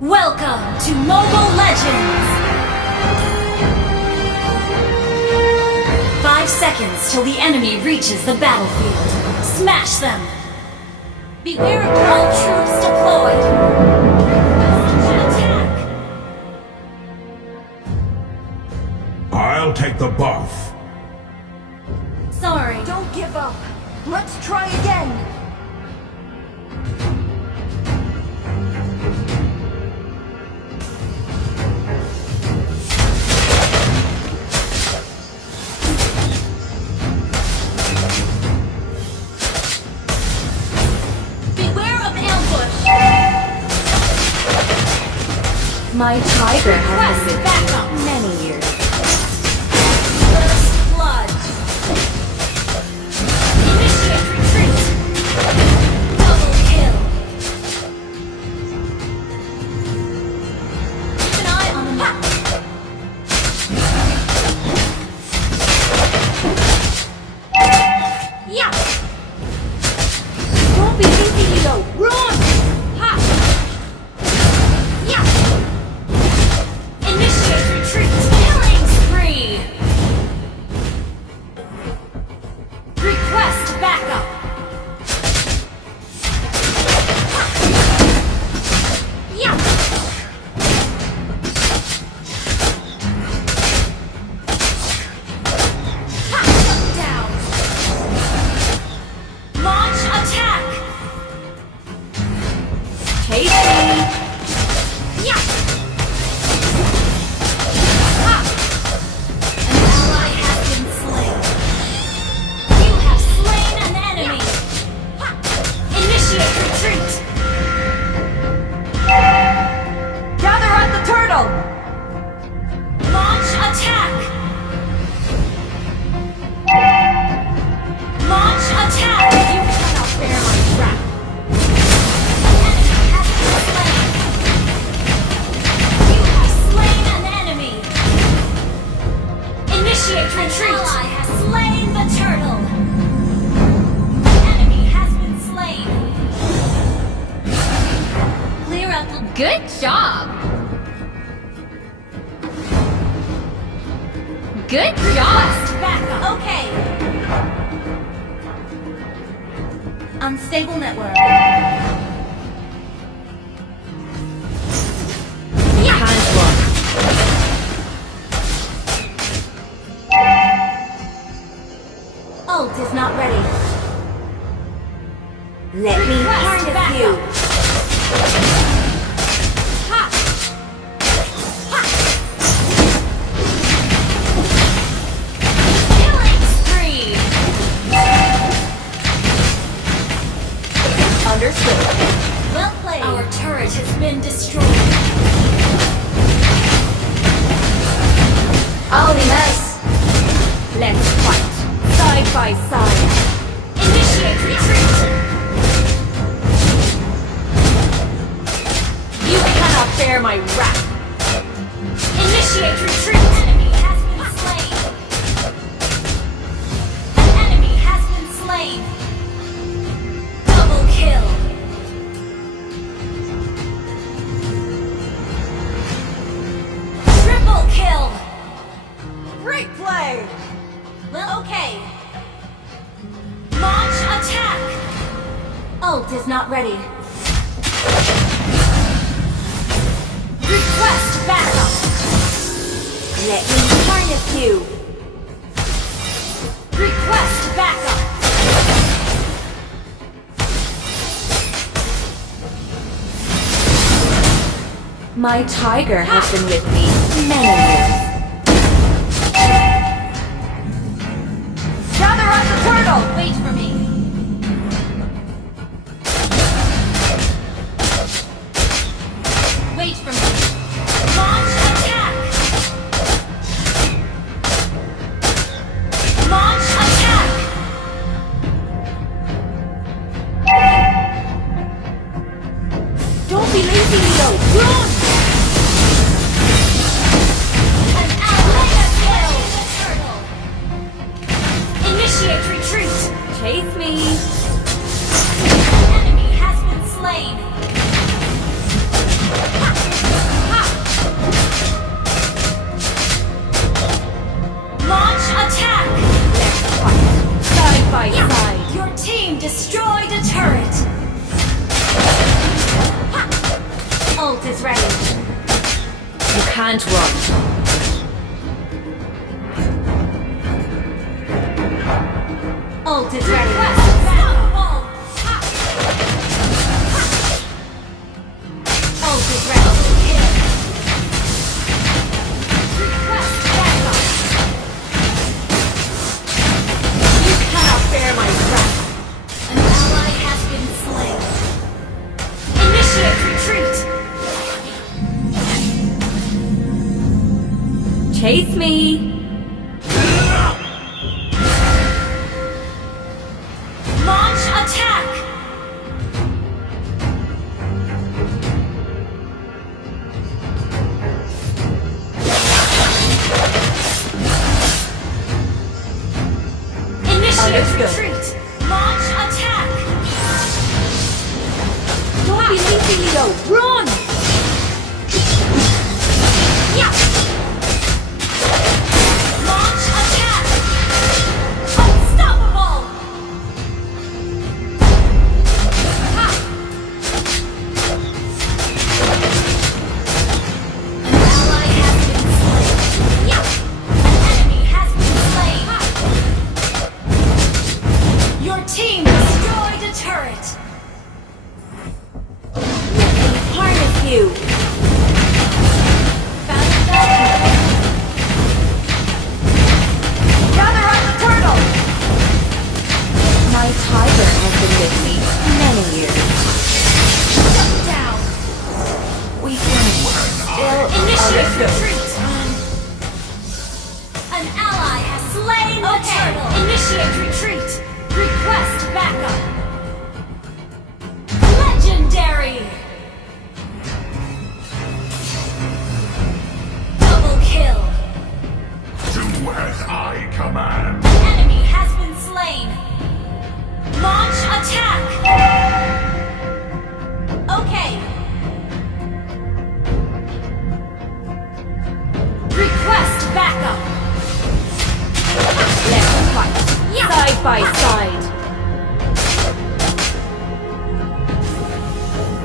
Welcome to Mobile Legends! 5 seconds till the enemy reaches the battlefield. Smash them! Beware of all troops deployed! Attack! I'll take the buff. Sorry. Don't give up. Let's try again. My tiger has been Request backup. with me many years. First blood. Initiate retreat. Double kill. Keep an eye on the map. Yeah. Don't be easy, Lilo. Run. Ha. Yeah. Initiate retreat. Killing spree. Request backup. Yeah. Down. Launch attack. Tasty. Yeah. Ha. An ally has been slain. You have slain an enemy. Ha. Initiate retreat. Gather at the turtle. Launch attack. Launch attack. You cannot bear my wrath. Enemy has been slain. You have slain an enemy. Initiate retreat. An ally has slain the turtle. Enemy has been slain. Clear out the... Good job. Good job. Backup. Okay. Unstable network. Ult is not ready. Let me harness you. Ha! Ha! Killing spree! Understood. Well played. Our turret has been destroyed. Only mess. Let's fight. Side by side. Initiate retreat! You cannot bear my wrath. Initiate retreat! Enemy has been slain. An enemy has been slain. Double kill. Triple kill. Great play. Well, okay. Launch attack. Ult is not ready. Request backup. Let me harness you. Request backup. My tiger has been with me many years. Gather up the turtle! Wait for me. Wait for me. Launch attack. Launch attack. Don't be lazy, Leo! Run! An ally killed the turtle. Initiate retreat. Chase me! An enemy has been slain. Launch attack. Side by side. Your team destroyed a turret. Ult is ready. You can't run. Ult is ready. Ult is ready. Request backup. You cannot bear my wrath. An ally has been slain. Initiate retreat. Chase me! Launch attack. Initiate Understood. retreat. Launch attack. Don't be lazy, Leo! Run! Launch attack. Unstoppable. An ally has been slain. An enemy has been slain. Your team destroyed a turret. Harness you! Gather up the turtle! My tiger has been with me many years. Shut down. We can still Initiate understood. retreat. An ally has slain the turtle. Initiate retreat. Request backup. Legendary. Double kill. Do as I command. An enemy has been slain. Launch attack. Okay. Request backup. Let's fight. Side by side.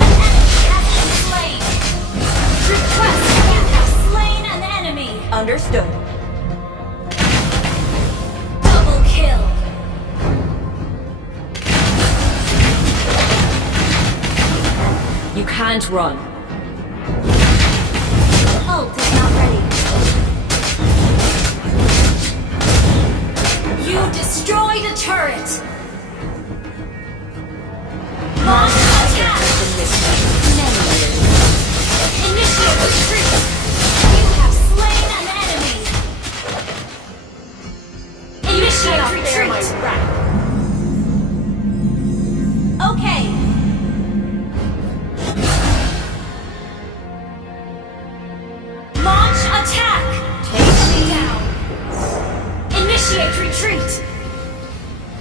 An enemy has been slain. Request you have slain an enemy. Understood. Double kill. You can't run. Ult is not ready. You destroyed a turret. Launch attack. Been with me many years. Initiate retreat. You have slain an enemy. Initiate Bear my retreat. wrath. Okay. Launch attack. Chase me Down. Initiate retreat.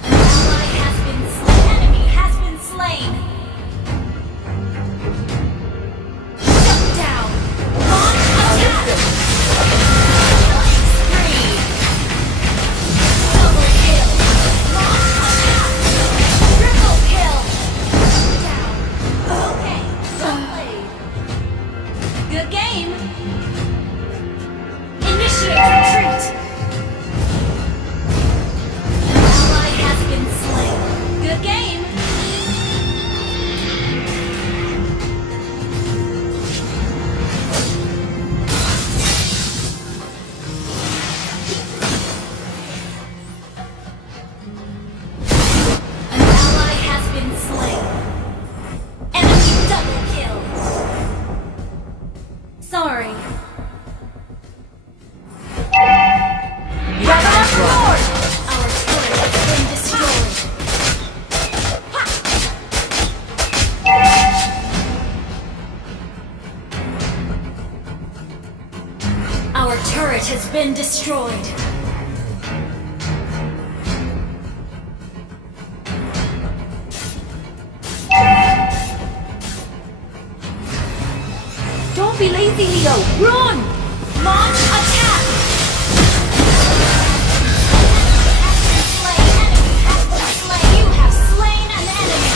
An ally been destroyed. Don't be lazy, Leo. Run! Launch attack! You have slain an enemy!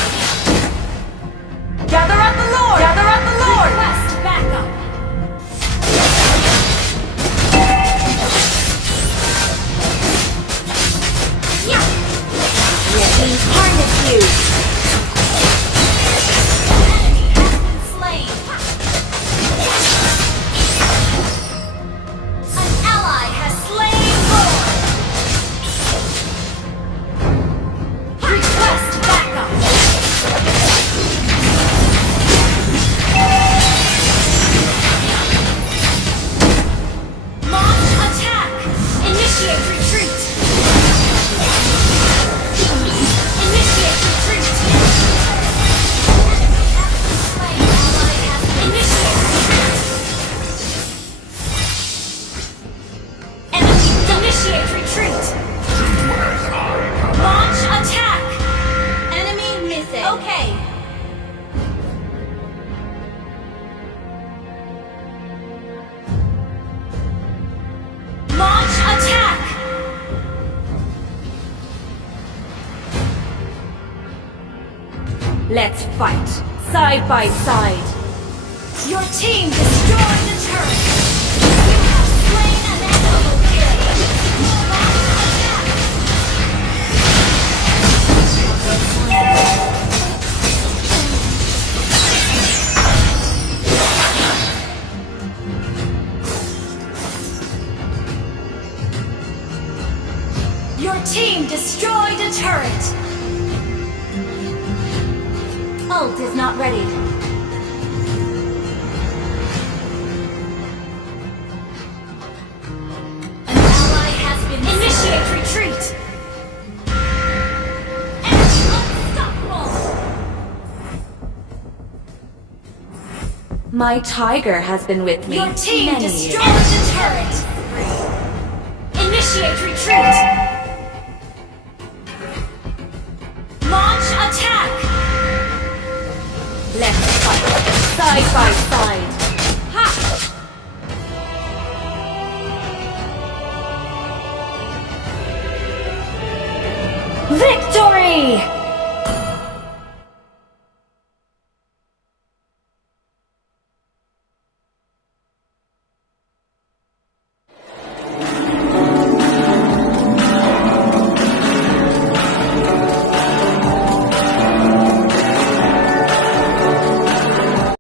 Gather up the Lord! Gather up the Lord! Request backup! Let me harness you! Enemy has been slain! An ally has slain Lord! Request backup! Launch attack! Initiate retreat! Initiate retreat! Enemy has been slain. Ally has initiate retreat! Enemy initiate retreat! Do as I command. Launch attack! Enemy missing. Okay. Launch attack! Let's fight. Side by side. Your team destroyed the turret! You have slain an enemy kill! Launch attack! Your team destroyed a turret! Ult is not ready. An ally has been initiate retreat! Enemy unstoppable! My tiger has been with me Your team many destroyed years. the turret! Initiate retreat! Launch attack! Let's fight. Side by side. Ha! Victory!